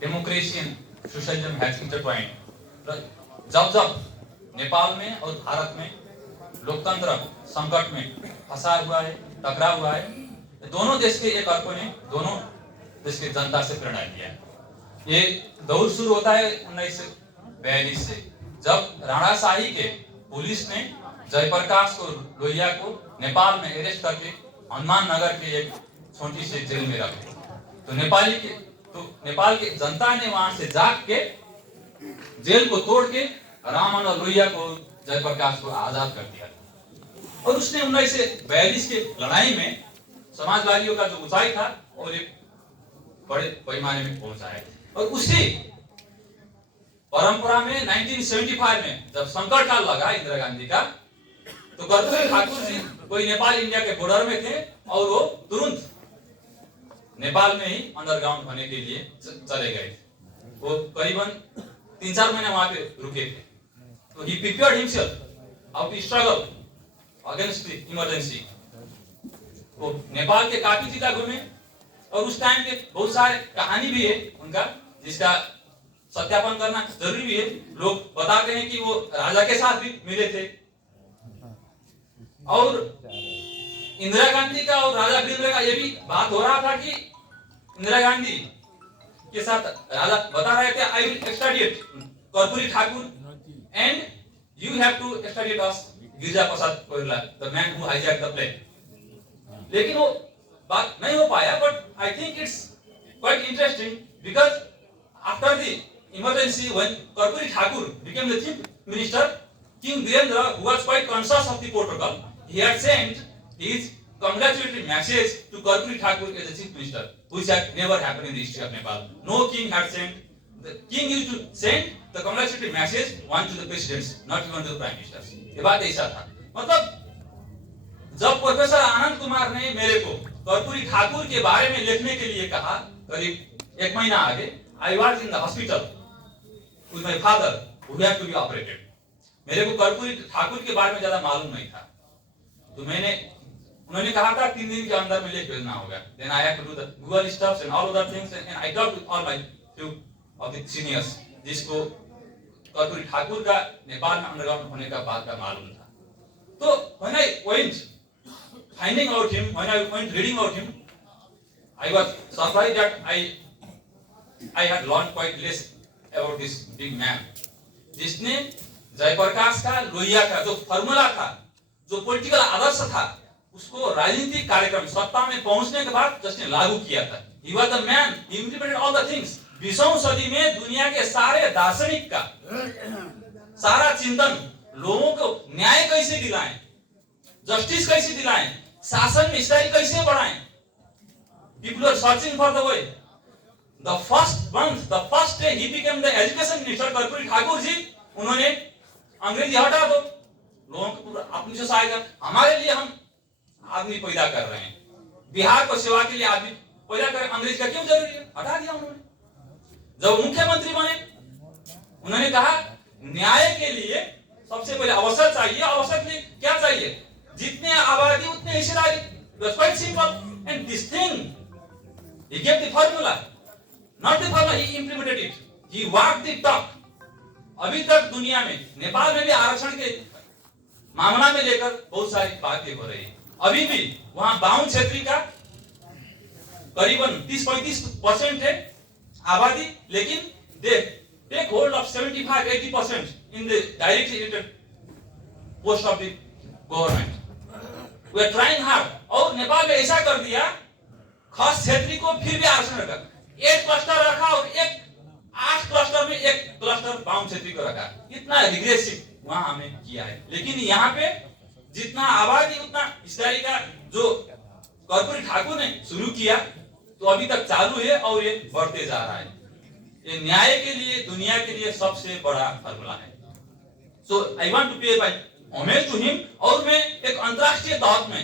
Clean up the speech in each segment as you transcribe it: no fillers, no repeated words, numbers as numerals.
Democracy and socialism has intertwined. जब जब नेपाल में और भारत में लोकतंत्र संकट में फंसा हुआ है, टकरा हुआ है, दोनों देश के एक अर्कों ने दोनों देश की जनता से प्रेरणा लिया है। ये दौर शुरू होता है 1942 से, जब राणाशाही के पुलिस ने जयप्रकाश को लोहिया को नेपाल में अरेस्ट करके हनुमान नगर के एक छोटी सी जेल में रखे। तो नेपाल की जनता ने वहां से जाग के जेल को तोड़ के राममनोहर लोहिया को, जयप्रकाश को आजाद कर दिया। और उसने 1942 के लड़ाई में समाजवादियों का जो ऊंचाई था और एक बड़े पैमाने में पहुंचाया। और उसी परंपरा में 1975 में जब संकट काल लगा इंदिरा गांधी का, तो कर्पूरी ठाकुर जी कोई नेपाल इंडिया के बॉर्डर में थे और वो तुरंत नेपाल में ही अंडरग्राउंड होने के लिए चले गए। वो करीबन 3-4 महीने वहां पे रुके थे। तो he prepared himself how to struggle against the emergency. वो नेपाल के काफी जिला घूमे और उस टाइम के बहुत सारे कहानी भी है उनका, जिसका सत्यापन करना जरूरी भी है। लोग बताते हैं कि वो राजा के साथ भी मिले थे। और इंदिरा गांधी का और राजा वीरेंद्र का ये भी बात हो रहा था कि इंदिरा गांधी के साथ राजा बता रहे थे, I will study it Karpoori Thakur and you have to study it as Girija Prasad Koirala, the man who hijacked the plane. लेकिन वो बात नहीं हो पाया। But I think it's quite interesting because after the emergency when Karpoori Thakur became the chief minister, King Virendra, who was quite conscious of the protocol, he had sent his congratulatory message to Karpoori Thakur as the chief minister, which had never happened in the history of Nepal. No king had sent. The king used to send the congratulatory message one to the presidents, not even to the prime ministers. ये बात ऐसा था। मतलब जब professor Anand Kumar ने मेरे को कर्पूरी ठाकुर के बारे में लिखने के लिए कहा, करीब 1 महीना आगे, I was in the hospital with my father who had to be operated. मेरे को कर्पूरी ठाकुर के बारे में ज्यादा मालूम नहीं था। तो उन्होंने कहा था 3 दिन के अंदर में लिख भेजना होगा। Then I had to do the Google stuff and all other things and I talked with all my few of the seniors, जिसको कर्पूरी ठाकुर का नेपाल में अंडरग्राउंड होने का बात का मालूम था। तो when I went finding out him, when I went reading about him, I was surprised that I had learned quite less about this big man, जिसने जयप्रकाश का, लोहिया का जो फॉर्मूला था, जो पॉलिटिकल आदर्श था, उसको राजनीतिक कार्यक्रम सत्ता में पहुंचने के बाद जिसने लागू किया था। He was the man, he implemented all the things। 20वीं सदी में दुनिया के सारे दार्शनिक का सारा चिंतन, लोगों को न्याय कैसे दिलाएं, जस्टिस कैसे दिलाएं, शासन में स्थायी कैसे बढ़ाएं, people are searching for the way। The first day he became the education minister, Karpoori Thakur ji, उन्होंने अंग्रेजी हटा दो, लोगों को पूरा अपनी से आएगा, हमारे लिए हम आदमी पैदा कर रहे हैं, बिहार को सेवा के लिए आदमी पैदा करें, अंग्रेज का क्यों जरूरी है, हटा दिया उन्होंने। जब मुख्यमंत्री बने, उन्होंने कहा न्याय के लिए सबसे पहले अवसर चाहिए। अवसर के लिए क्या चाहिए? जितने आबादी उतने हिस्सेदारी। That's quite simple and this thing he gave the formula, not the formula, he implemented it, he walked the talk। अभी तक दुनिया में, नेपाल में भी आरक्षण के मामला में लेकर बहुत सारी बातें हो रही है। अभी भी वहां बाहुन क्षेत्रीय का करीबन 30-35% है आबादी, लेकिन they take hold of 75-80% in the directly elected post of the government. We are trying hard. और नेपाल में ऐसा कर दिया, खास क्षेत्रीय को फिर भी आरक्षण रखा, 1 क्लस्टर रखा और 8 क्लस्टर में 1 क्लस्टर बाहुन क्षेत्रीय को रखा। इतना रिग्रेसिव वहां हमने किया है। लेकिन यहाँ पे जितना आबादी उतना हिस्सेदारी का जो कर्पूरी ठाकुर ने शुरू किया, तो अभी तक चालू है और ये बढ़ते जा रहा है। ये न्याय के लिए, दुनिया के लिए सबसे बड़ा फॉर्मूला है। सो आई वांट टू पे माय होमेज टू हिम। और मैं एक अंतरराष्ट्रीय दौर में,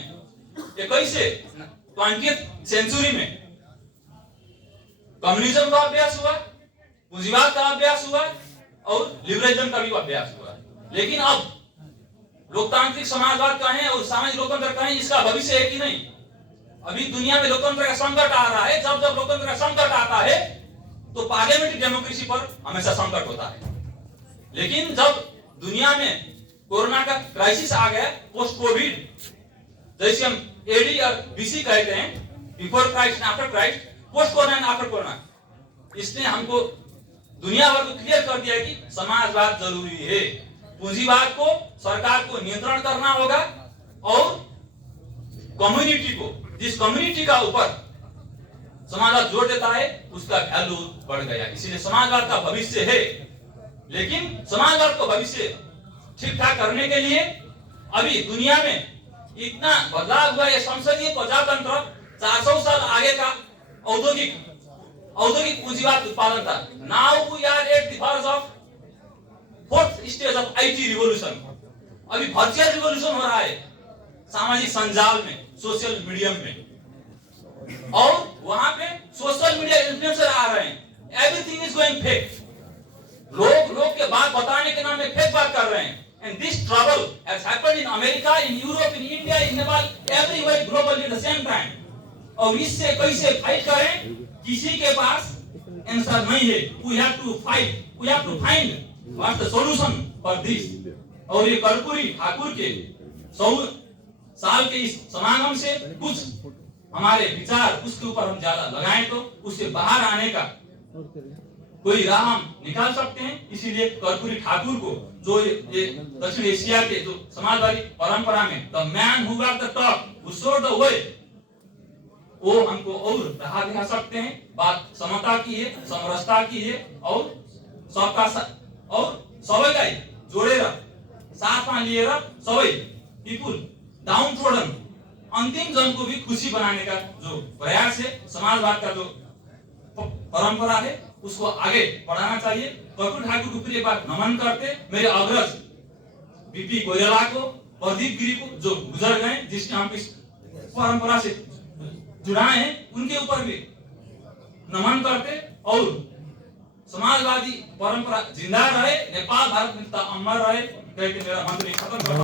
एक ऐसे 20th सेंचुरी में कम्युनिज्म का अभ्यास हुआ, पूंजीवाद का अभ्यास हुआ और लिबरलिज्म का भी अभ्यास हुआ। लेकिन अब लोकतांत्रिक समाजवाद कहें और सामाजिक लोकतंत्र कहें, इसका भविष्य है कि नहीं? अभी दुनिया में लोकतंत्र का संकट आ रहा है। जब जब लोकतंत्र का संकट आता है तो पार्लियामेंट्री डेमोक्रेसी पर हमेशा संकट होता है। लेकिन जब दुनिया में कोरोना का क्राइसिस आ गया, पोस्ट कोविड, जैसे हम एडी और बीसी कहते हैं, before Christ after Christ, post corona and after corona, इसने हमको दुनिया भर को क्लियर कर दिया कि समाजवाद जरूरी है। पूंजीवाद को सरकार को नियंत्रण करना होगा और कम्युनिटी को, जिस कम्युनिटी का ऊपर समाजवाद जोर देता है उसका वैल्यू बढ़ गया। इसीलिए समाजवाद का भविष्य है। लेकिन समाजवाद को भविष्य ठीक ठाक करने के लिए अभी दुनिया में इतना बदलाव हुआ है। संसदीय प्रजातंत्र 400 साल आगे का औद्योगिक पूंजीवाद उत्पादन था। Now we are at the verge of fourth stage of IT revolution. अभी वर्चुअल रिवॉल्यूशन हो रहा है सामाजिक संजाल में, सोशल मीडियम में, और वहां पे सोशल मीडिया इन्फ्लुएंसर आ रहे हैं। Everything is going fake. लोग के बात बताने के नाम में फेक बात कर रहे हैं। And this trouble has happened in America, in Europe, in India, in Nepal, everywhere globally at the same time. और इससे कैसे फाइट करें, किसी के पास आंसर नहीं है। We have to fight, we have to find what's the solution for this. और ये कर्पूरी ठाकुर के 100 साल के इस समागम से कुछ हमारे विचार उसके ऊपर हम ज्यादा लगाएं तो उससे बाहर आने का कोई राह हम निकाल सकते हैं। इसीलिए कर्पूरी ठाकुर को, जो ये दक्षिण एशिया के जो समाजवादी परंपरा में the man who walk the talk, who showed the way, वो हमको और राह दिखा सकते हैं। बात समता की है, समरसता की है, और सबका और सबैलाई जोडेर साथमा लिएर सबै पीपुल डाउन ट्रोडन अंतिम जन को भी खुशी बनाने का जो प्रयास है, समाजवाद का जो परंपरा है, उसको आगे बढ़ाना चाहिए। कर्पूरी ठाकुर को फिर एक बार नमन करते, मेरे अग्रज बीपी कोइराला को, प्रदीप गिरी को जो गुजर गए, जिसने हम इस परंपरा से जुड़ाए हैं, उनके ऊपर भी नमन करते, और समाजवादी परंपरा जिंदा रहे, नेपाल भारत विविधता अमर रहे। मेरा मंत्री खत्म कर